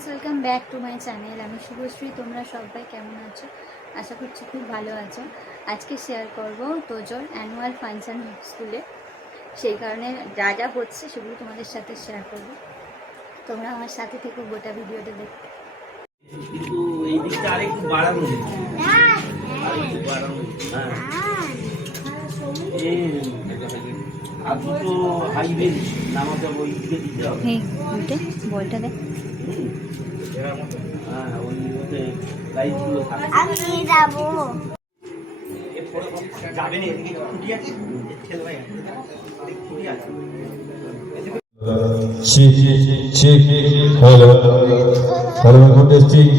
Friends, welcome back to my channel. আমি শুভশ্রী। তোমরা সবাই কেমন আছো? আশা করছি খুব ভালো আছো। আজকে শেয়ার করব তোজোর অ্যানুয়াল ফাংশন স্কুলে, সেই কারণে যা যা হচ্ছে সেগুলো তোমাদের সাথে শেয়ার করব। তোমরা আমার সাথে থেকে গোটা ভিডিওটা দেখতে। কিন্তু এই দিকটা আরেকটু বাড়ানো আর দুটো হাইওয়ে নামাতে হবে, ওই দিকে দিতে হবে। বলটা দেখ। হ্যাঁ, ওই মধ্যে লাইটগুলো থাকে। আমি যাবো। যাবেন এদিকে খুঁটি আছে, ছেলে ভাই খুঁটি আছে। Hello, hello, testing,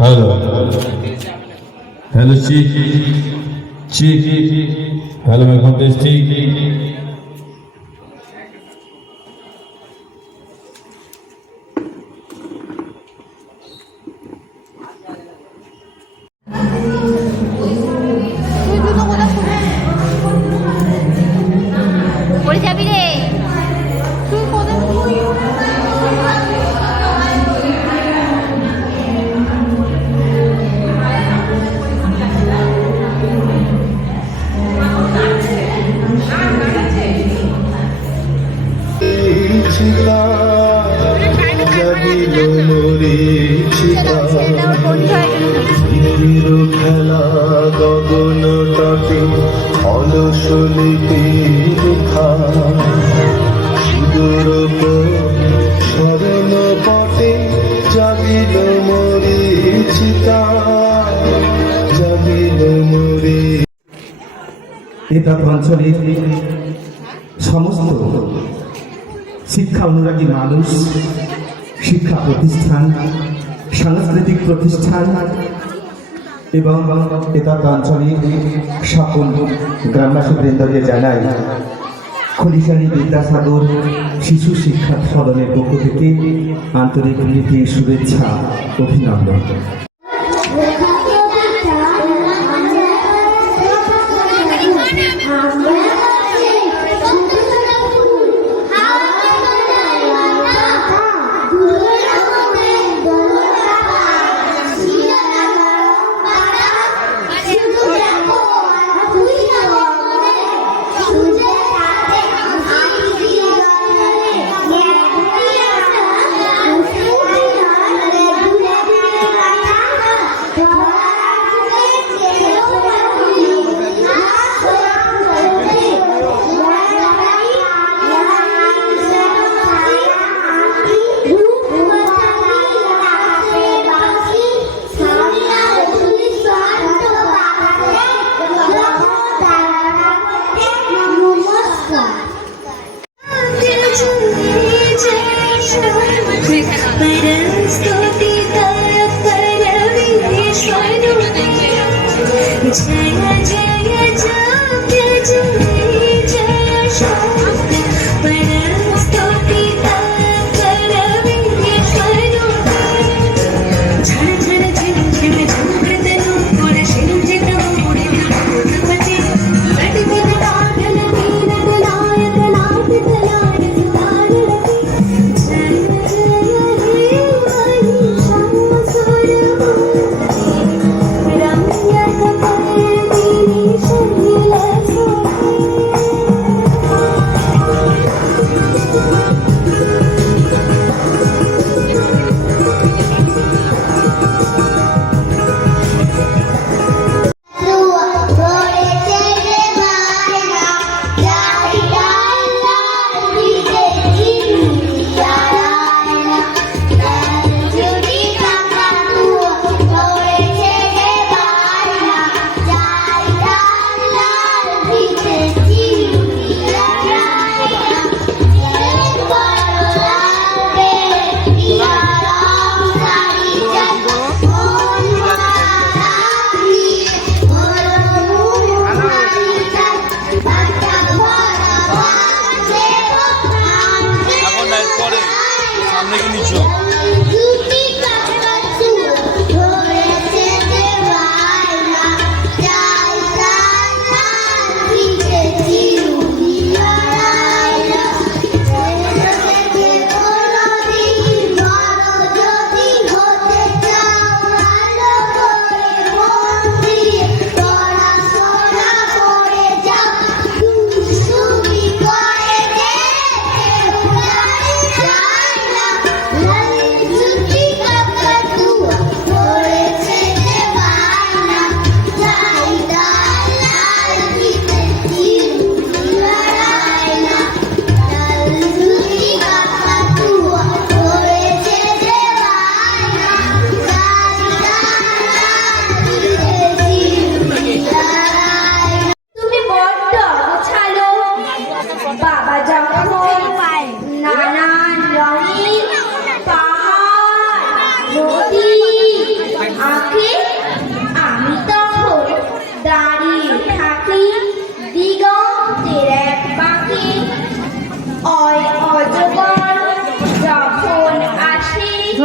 hello, hello, hello, testing. পড়ে যাবি রে। খেলা গগন তটে অলসলিতে রেখা সুদূর স্মরণ পটে জাগিল মরিচিতা, জাগিল মরি। এটা অঞ্চলের সমস্ত শিক্ষা অনুরাগী মানুষ, শিক্ষা প্রতিষ্ঠান, সাংস্কৃতিক প্রতিষ্ঠান এবং এটা অঞ্চলের সকল গ্রামবাসী বৃন্দকে জানাই খলিশানী বিদ্যাসাগর শিশু শিক্ষা সদনের পক্ষ থেকে আন্তরিক প্রীতি, শুভেচ্ছা, অভিনন্দন। Yeah.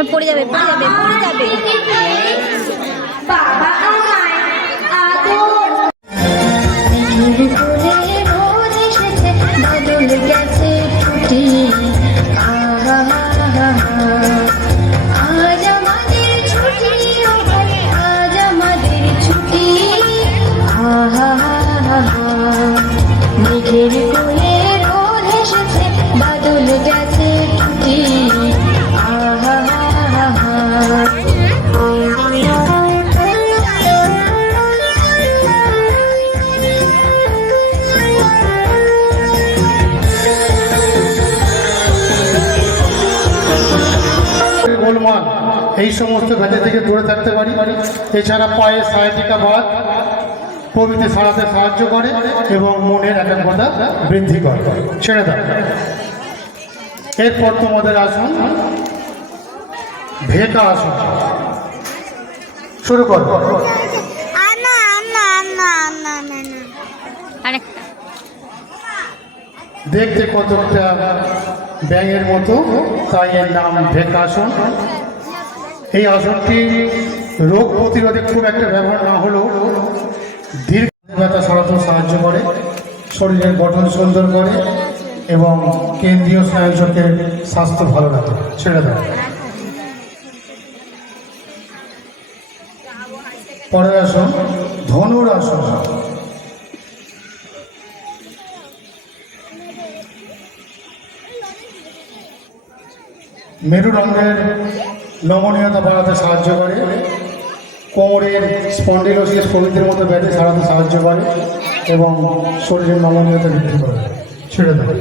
তোমার পড়ে যাবে পড়ে যাবে পড়ে যাবে। বাবা আমায় আদর করে রোদ এসেছে বদল গেছে ছুটি আজ আমাদের ছুটি ও ভাই আজ আমাদের ছুটি মেঘের কোলে রোদ এসেছে বাদল গেছে ছুটি গোলমাল এই সমস্ত ব্যাধি থেকে দূরে থাকতে পারি। এছাড়া পায়ে সায়াটিকা বাত প্রভৃতি সারাতে সাহায্য করে এবং মনের একাগ্রতা বৃদ্ধি করে। ছেড়ে দাও। এরপর তোমাদের আসুন ভেকা আসুন, শুরু করো। আরেকটা দেখতে কতটা ব্যাঙের মতো, তাই এর নাম ভেকাসন। এই আসনটি রোগ প্রতিরোধে খুব একটা ব্যবহার না হলেও দীর্ঘ ব্যথা সরাতে সাহায্য করে, শরীরের গঠন সুন্দর করে এবং কেন্দ্রীয় স্নায়ুচক্রের স্বাস্থ্য ভালো রাখে। ছেড়ে দেয়। পরের আসন ধনুর আসন। মেরুদণ্ডের নমনীয়তা বাড়াতে সাহায্য করে, কোমরের স্পন্ডিলোসিস প্রভৃতির মতো ব্যাধি সারাতে সাহায্য করে এবং শরীরের নমনীয়তা বৃদ্ধি করে। ছেড়ে দেয়।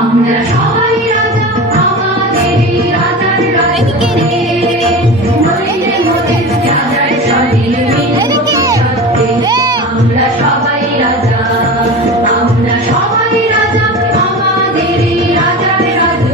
আমরা সবাই রাজা আমাদেরই রাজার রাজা নইলে মোদের রাজার শরীর আমরা সবাই রাজা আমাদেরই রাজার রাজা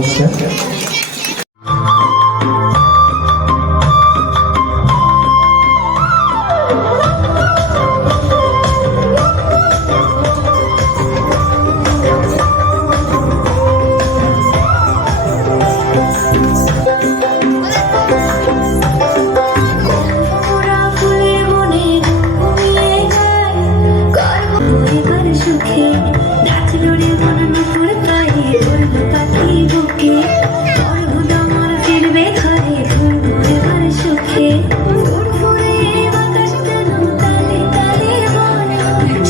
নমস্কার। ওরা ফুলে মনে ঘুমিয়ে যায় গর্ব এবার সুখে ডাকলো রে মন নুপুর পায়ে ধরলো পাখি বুকে পরহুদ আমার ফিরবে ঘরে ঘুরবো এবার সুখে ফুরফুরে বাতাস কেন তালে তালে বয়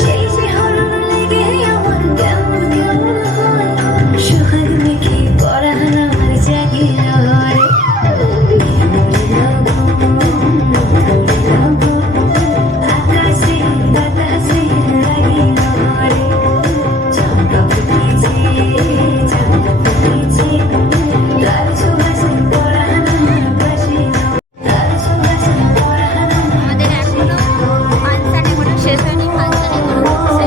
সেই যে হরণ লেগে আমার কেমন কেমন হয় সোহাগ মেখে পরাণ আমার জাগিয়ে রে আকাশে বাতাসে লাগিল রে চম্পা ফুটেছে তার সুবাসে পরাণ আমার পাশে তার সুবাসে পরাণ আমাদের এখনো ফাংশন এখনো শেষ হয়নি, ফাংশন এখনো হচ্ছে।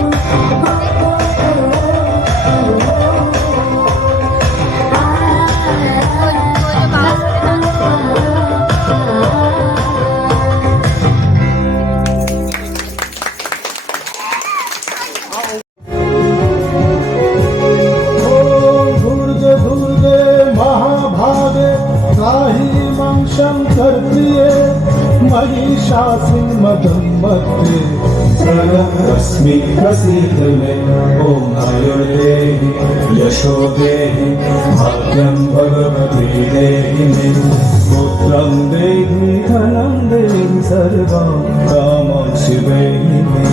दुर्गे दुर्गे महाभागे त्राहि मां शङ्करप्रिये महिषासुरमर्दमर्दे प्रणतस्मै प्रसीद मे ॐ आयुर्देहि यशो देहि भाग्यं भगवती देहि मे पुत्रं देहि धनं देहि सर्वं कामं शिवेहि मे